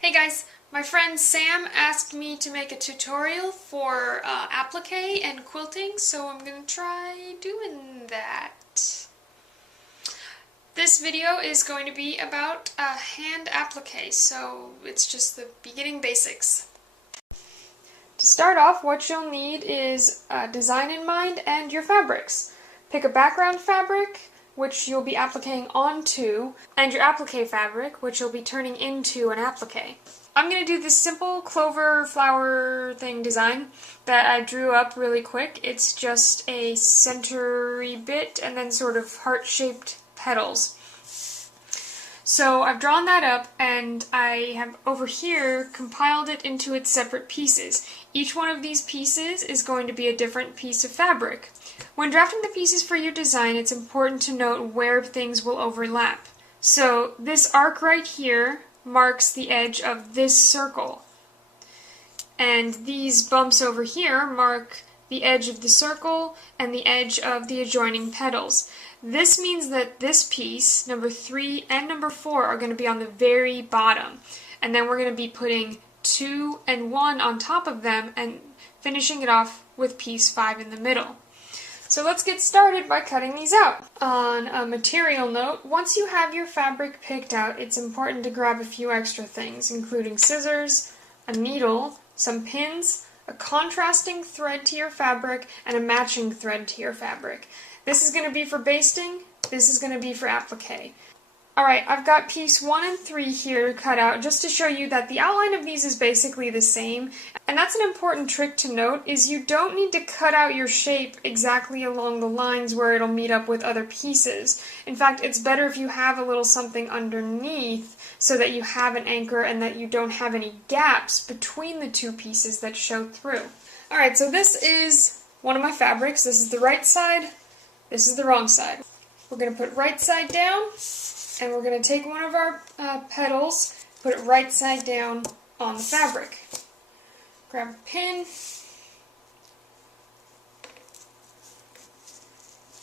Hey guys, my friend Sam asked me to make a tutorial for applique and quilting, so I'm going to try doing that. This video is going to be about hand applique, so it's just the beginning basics. To start off, what you'll need is a design in mind and your fabrics. Pick a background fabric, which you'll be appliquing onto, and your applique fabric, which you'll be turning into an applique. I'm going to do this simple clover flower thing design that I drew up really quick. It's just a centery bit and then sort of heart-shaped petals. So I've drawn that up, and I have over here compiled it into its separate pieces. Each one of these pieces is going to be a different piece of fabric. When drafting the pieces for your design, it's important to note where things will overlap. So this arc right here marks the edge of this circle, and these bumps over here mark the edge of the circle and the edge of the adjoining petals. This means that this piece, number 3 and number 4, are going to be on the very bottom, and then we're going to be putting 2 and 1 on top of them and finishing it off with piece 5 in the middle. So let's get started by cutting these out. On a material note, once you have your fabric picked out, it's important to grab a few extra things, including scissors, a needle, some pins, a contrasting thread to your fabric, and a matching thread to your fabric. This is going to be for basting, this is going to be for applique. Alright, I've got piece 1 and 3 here cut out just to show you that the outline of these is basically the same. And that's an important trick to note, is you don't need to cut out your shape exactly along the lines where it'll meet up with other pieces. In fact, it's better if you have a little something underneath so that you have an anchor and that you don't have any gaps between the two pieces that show through. Alright, so this is one of my fabrics. This is the right side, this is the wrong side. We're going to put right side down, and we're going to take one of our petals, put it right side down on the fabric. Grab a pin,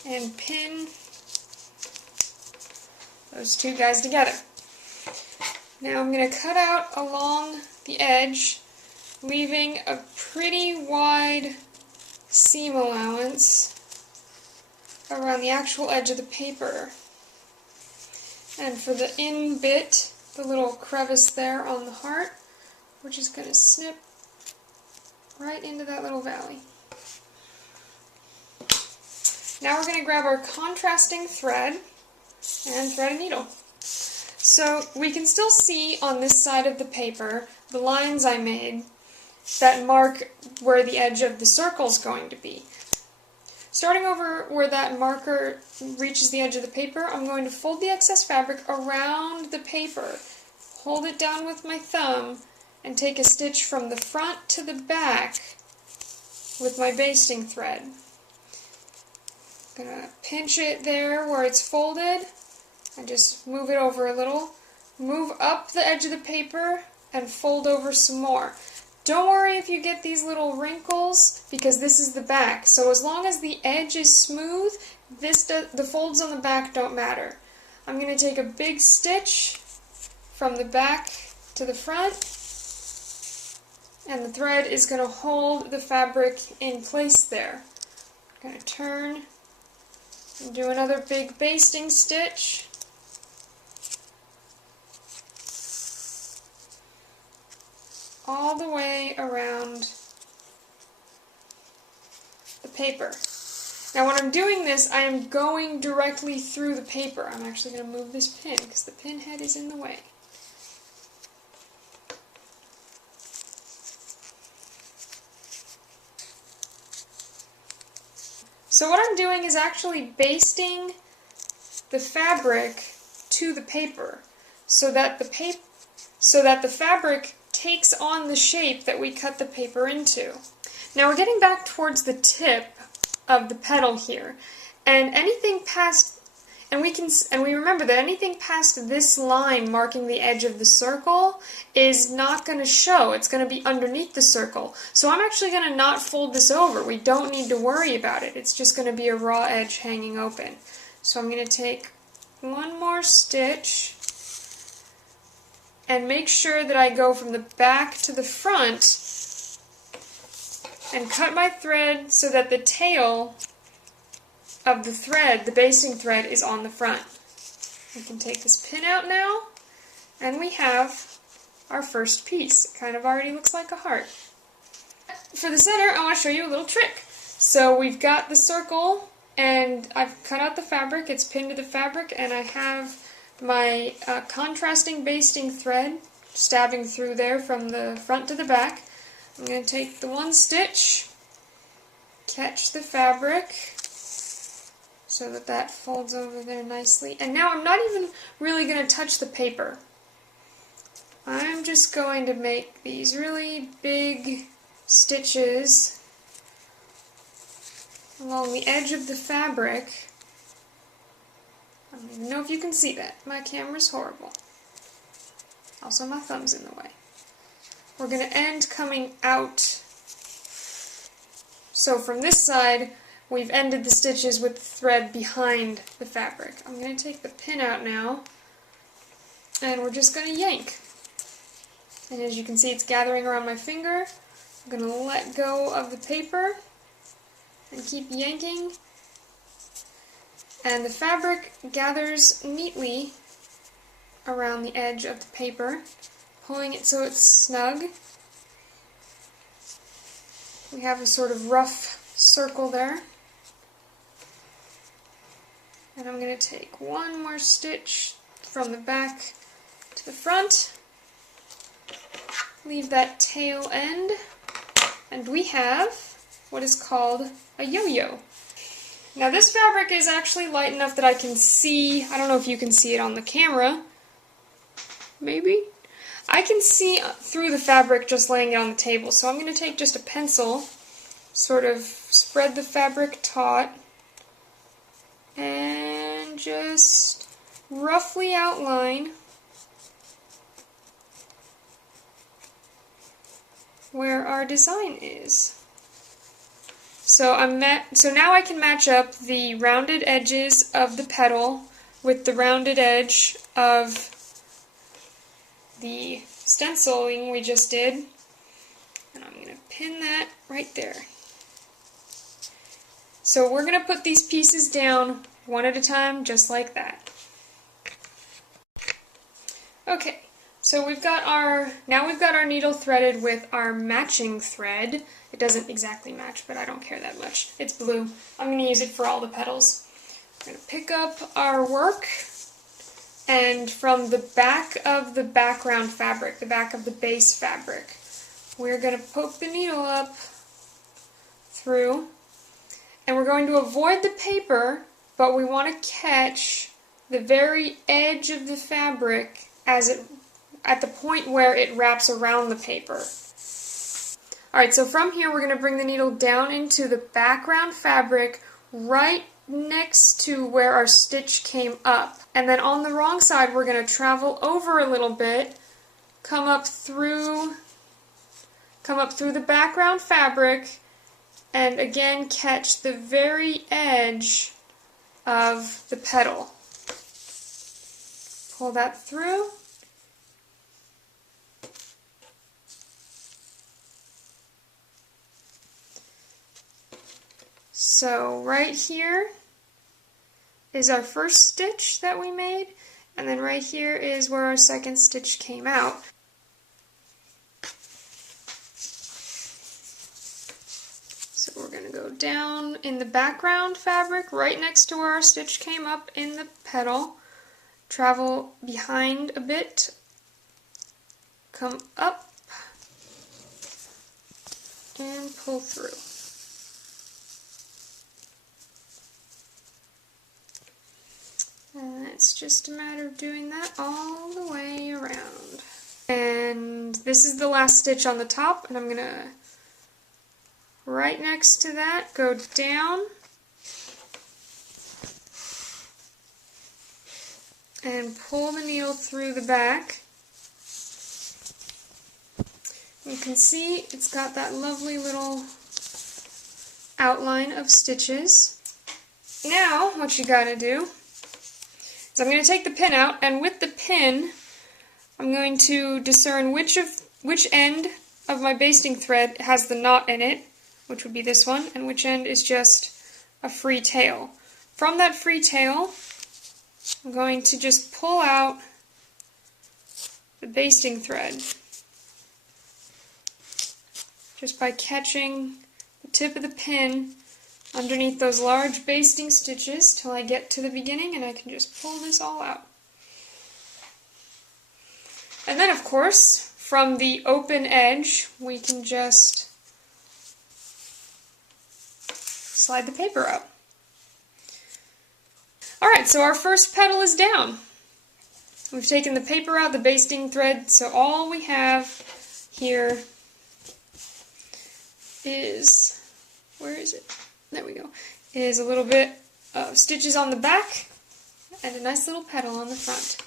and pin those two guys together. Now I'm going to cut out along the edge, leaving a pretty wide seam allowance around the actual edge of the paper. And for the in bit, the little crevice there on the heart, we're just going to snip right into that little valley. Now we're going to grab our contrasting thread and thread a needle. So we can still see on this side of the paper the lines I made that mark where the edge of the circle is going to be. Starting over where that marker reaches the edge of the paper, I'm going to fold the excess fabric around the paper, hold it down with my thumb, and take a stitch from the front to the back with my basting thread. I'm going to pinch it there where it's folded, and just move it over a little, move up the edge of the paper, and fold over some more. Don't worry if you get these little wrinkles, because this is the back. So as long as the edge is smooth, the folds on the back don't matter. I'm going to take a big stitch from the back to the front, and the thread is going to hold the fabric in place there. I'm going to turn and do another big basting stitch. All the way around the paper. Now when I'm doing this, I am going directly through the paper. I'm actually going to move this pin because the pin head is in the way. So what I'm doing is actually basting the fabric to the paper so that the fabric takes on the shape that we cut the paper into. Now we're getting back towards the tip of the petal here, and we remember that anything past this line marking the edge of the circle is not going to show. It's going to be underneath the circle. So I'm actually going to not fold this over. We don't need to worry about it. It's just going to be a raw edge hanging open. So I'm going to take one more stitch and make sure that I go from the back to the front and cut my thread so that the tail of the thread, the basting thread, is on the front. We can take this pin out now, and we have our first piece. It kind of already looks like a heart. For the center, I want to show you a little trick. So we've got the circle, and I've cut out the fabric. It's pinned to the fabric, and I have my contrasting basting thread stabbing through there from the front to the back. I'm going to take the one stitch, catch the fabric so that that folds over there nicely. And now I'm not even really going to touch the paper. I'm just going to make these really big stitches along the edge of the fabric. I don't even know if you can see that. My camera's horrible. Also, my thumb's in the way. We're going to end coming out. So from this side, we've ended the stitches with the thread behind the fabric. I'm going to take the pin out now, and we're just going to yank. And as you can see, it's gathering around my finger. I'm going to let go of the paper and keep yanking. And the fabric gathers neatly around the edge of the paper, pulling it so it's snug. We have a sort of rough circle there. And I'm going to take one more stitch from the back to the front, leave that tail end, and we have what is called a yo-yo. Now this fabric is actually light enough that I can see, I don't know if you can see it on the camera, maybe? I can see through the fabric just laying it on the table, so I'm going to take just a pencil, sort of spread the fabric taut, and just roughly outline where our design is. So now I can match up the rounded edges of the petal with the rounded edge of the stenciling we just did, and I'm going to pin that right there. So we're going to put these pieces down one at a time, just like that. Okay, so we've got our needle threaded with our matching thread. It doesn't exactly match, but I don't care that much. It's blue. I'm going to use it for all the petals. I'm going to pick up our work, and from the back of the background fabric, the back of the base fabric, we're going to poke the needle up through, and we're going to avoid the paper, but we want to catch the very edge of the fabric at the point where it wraps around the paper. Alright, so from here we're going to bring the needle down into the background fabric right next to where our stitch came up. And then on the wrong side we're going to travel over a little bit, come up through the background fabric, and again catch the very edge of the petal. Pull that through. So right here is our first stitch that we made, and then right here is where our second stitch came out. So we're going to go down in the background fabric right next to where our stitch came up in the petal, travel behind a bit, come up, and pull through. And it's just a matter of doing that all the way around. And this is the last stitch on the top, and I'm going to, right next to that, go down and pull the needle through the back. You can see it's got that lovely little outline of stitches. Now, what you gotta do is I'm going to take the pin out, and with the pin, I'm going to discern which end of my basting thread has the knot in it, which would be this one, and which end is just a free tail. From that free tail, I'm going to just pull out the basting thread just by catching the tip of the pin underneath those large basting stitches till I get to the beginning, and I can just pull this all out. And then, of course, from the open edge, we can just slide the paper out. Alright, so our first petal is down. We've taken the paper out, the basting thread, so all we have here is, where is it? There we go, is a little bit of stitches on the back and a nice little petal on the front.